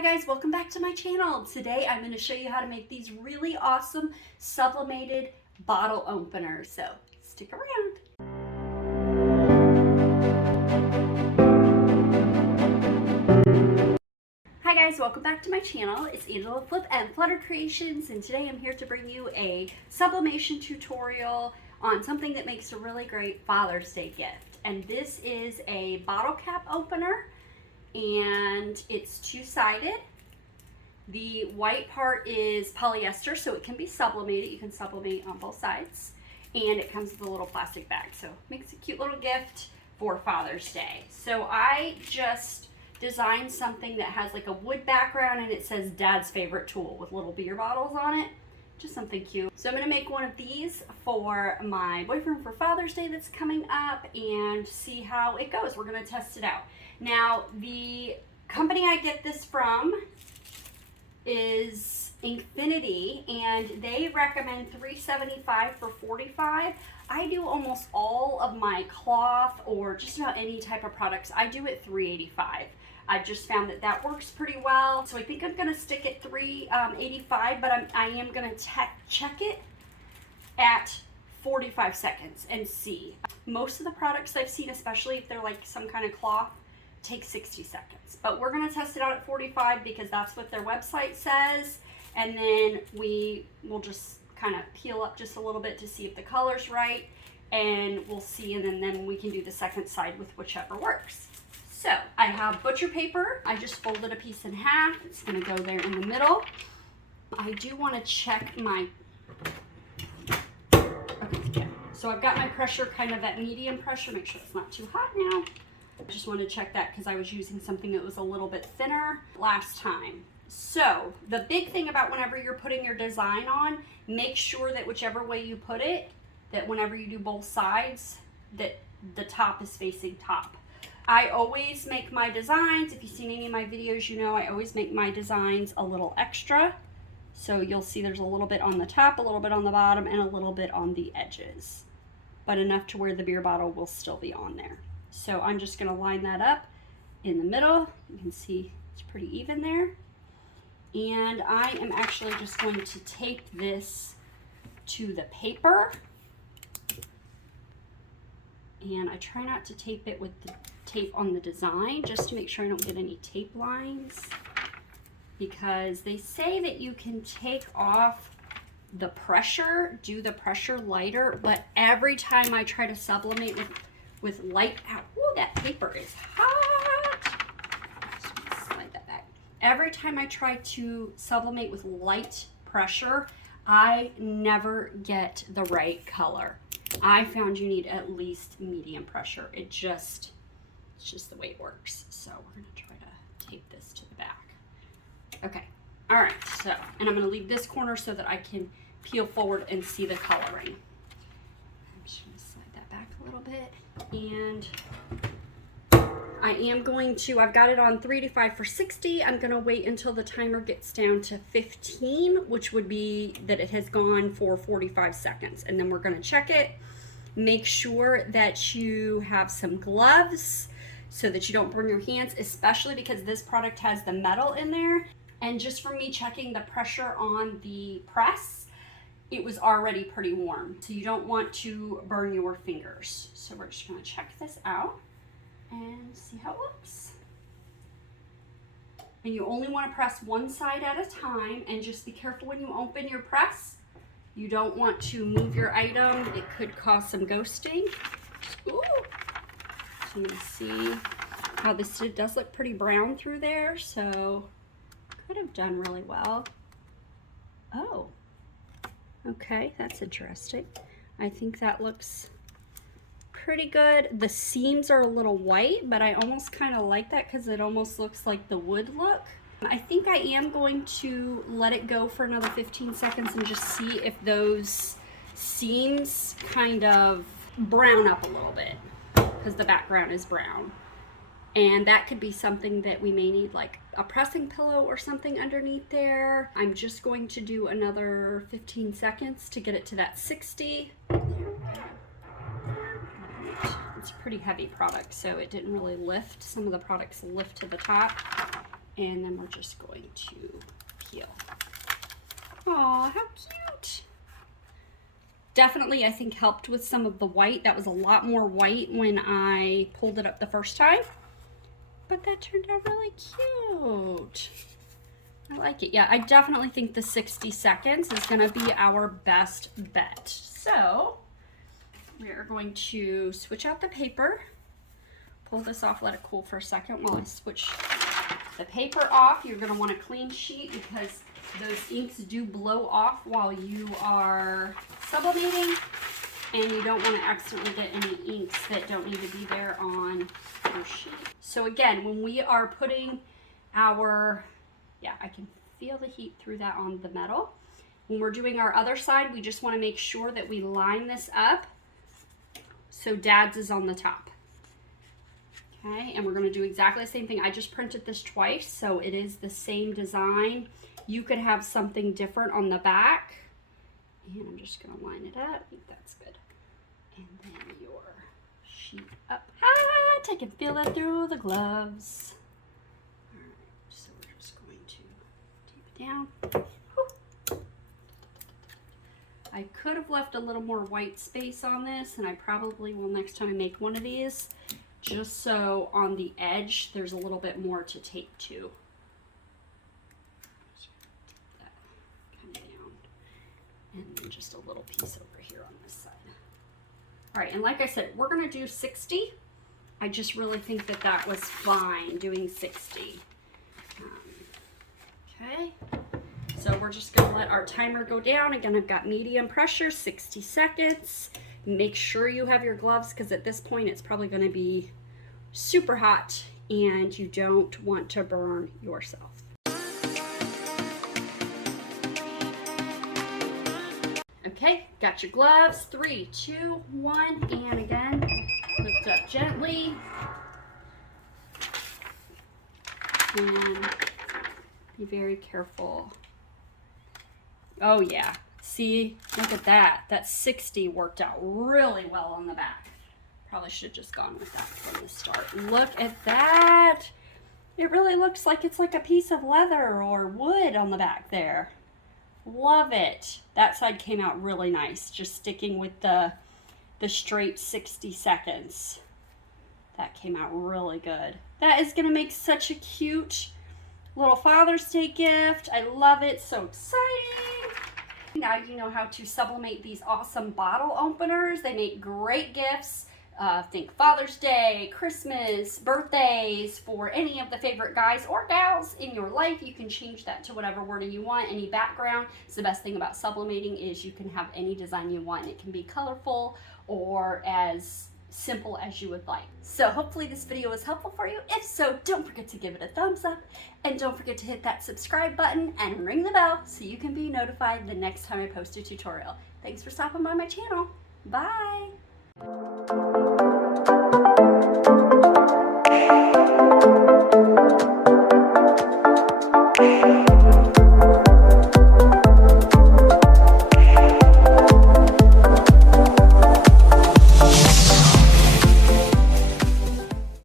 Hi guys, welcome back to my channel. Today I'm going to show you how to make these really awesome sublimated bottle openers. So stick around. Hi guys, welcome back to my channel. It's Angela Flip and Flutter Creations, and today I'm here to bring you a sublimation tutorial on something that makes a really great Father's Day gift. And this is a bottle cap opener, and it's two-sided. The white part is polyester, so it can be sublimated. You can sublimate on both sides. And it comes with a little plastic bag, so it makes a cute little gift for Father's Day. So I just designed something that has like a wood background and it says Dad's favorite tool with little beer bottles on it. Just something cute. So I'm gonna make one of these for my boyfriend for Father's Day that's coming up and see how it goes. We're gonna test it out. Now, the company I get this from is Inkfinitee, and they recommend $3.75 for 45. I do almost all of my cloth or just about any type of products, I do at $3.85. I just found that that works pretty well. So I think I'm gonna stick at $3.85, but I am gonna check it at 45 seconds and see. Most of the products I've seen, especially if they're like some kind of cloth, take 60 seconds. But we're gonna test it out at 45 because that's what their website says. And then we will just kind of peel up just a little bit to see if the color's right. And we'll see, and then we can do the second side with whichever works. So I have butcher paper. I just folded a piece in half. It's gonna go there in the middle. I do wanna check my, okay, so I've got my pressure kind of at medium pressure. Make sure it's not too hot now. I just wanted to check that because I was using something that was a little bit thinner last time. So the big thing about whenever you're putting your design on, make sure that whichever way you put it, that whenever you do both sides, that the top is facing top. I always make my designs, if you've seen any of my videos, you know I always make my designs a little extra. So you'll see there's a little bit on the top, a little bit on the bottom, and a little bit on the edges. But enough to where the beer bottle will still be on there. So I'm just gonna line that up in the middle. You can see it's pretty even there. And I am actually just going to tape this to the paper. And I try not to tape it with the tape on the design, just to make sure I don't get any tape lines. Because they say that you can take off the pressure, do the pressure lighter, but every time I try to sublimate with light out, ooh, that paper is hot. Slide that back. Every time I try to sublimate with light pressure, I never get the right color. I found you need at least medium pressure. It's just the way it works. So we're gonna try to tape this to the back. Okay, all right, so, and I'm gonna leave this corner so that I can peel forward and see the coloring. I'm just gonna slide that back a little bit. And I am going to, I've got it on 3-5 for 60. I'm gonna wait until the timer gets down to 15, which would be that it has gone for 45 seconds. And then we're gonna check it. Make sure that you have some gloves so that you don't burn your hands, especially because this product has the metal in there. And just from me checking the pressure on the press, it was already pretty warm. So you don't want to burn your fingers. So we're just gonna check this out and see how it looks. And you only want to press one side at a time, and just be careful when you open your press. You don't want to move your item. It could cause some ghosting. Ooh. So you can see how this does look pretty brown through there, so could have done really well. Oh, okay, that's interesting. I think that looks pretty good. The seams are a little white, but I almost kind of like that because it almost looks like the wood look. I think I am going to let it go for another 15 seconds and just see if those seams kind of brown up a little bit because the background is brown. And that could be something that we may need, like a pressing pillow or something underneath there. I'm just going to do another 15 seconds to get it to that 60. It's a pretty heavy product, so it didn't really lift. Some of the products lift to the top. And then we're just going to peel. Aw, how cute. Definitely, I think, helped with some of the white. That was a lot more white when I pulled it up the first time. But that turned out really cute. I like it. Yeah, I definitely think the 60 seconds is going to be our best bet. So we are going to switch out the paper. Pull this off, let it cool for a second while I switch the paper off. You're going to want a clean sheet because those inks do blow off while you are sublimating, and you don't want to accidentally get any inks that don't need to be there on your sheet. So again, when we are putting our, yeah, I can feel the heat through that on the metal. When we're doing our other side, we just want to make sure that we line this up so Dad's is on the top. Okay, and we're going to do exactly the same thing. I just printed this twice, so it is the same design. You could have something different on the back. And I'm just going to line it up. I think that's good. And then your sheet up high. I can feel it through the gloves. All right, so we're just going to tape it down. Whew. I could have left a little more white space on this, and I probably will next time I make one of these, just so on the edge there's a little bit more to tape to. And then just a little piece over here on this side. All right, and like I said, we're gonna do 60. I just really think that that was fine doing 60. Okay, so we're just gonna let our timer go down. Again, I've got medium pressure, 60 seconds. Make sure you have your gloves because at this point it's probably gonna be super hot and you don't want to burn yourself. Okay, got your gloves. 3, 2, 1, and again, lift up gently. And be very careful. Oh yeah, see, look at that. That 60 worked out really well on the back. Probably should have just gone with that from the start. Look at that. It really looks like it's like a piece of leather or wood on the back there. Love it. That side came out really nice, just sticking with the straight 60 seconds. That came out really good. That is going to make such a cute little Father's Day gift. I love it. So exciting. Now you know how to sublimate these awesome bottle openers. They make great gifts. Think Father's Day, Christmas, birthdays, for any of the favorite guys or gals in your life. You can change that to whatever wording you want, any background. So the best thing about sublimating is you can have any design you want. It can be colorful or as simple as you would like. So hopefully this video was helpful for you. If so, don't forget to give it a thumbs up and don't forget to hit that subscribe button and ring the bell so you can be notified the next time I post a tutorial. Thanks for stopping by my channel. Bye.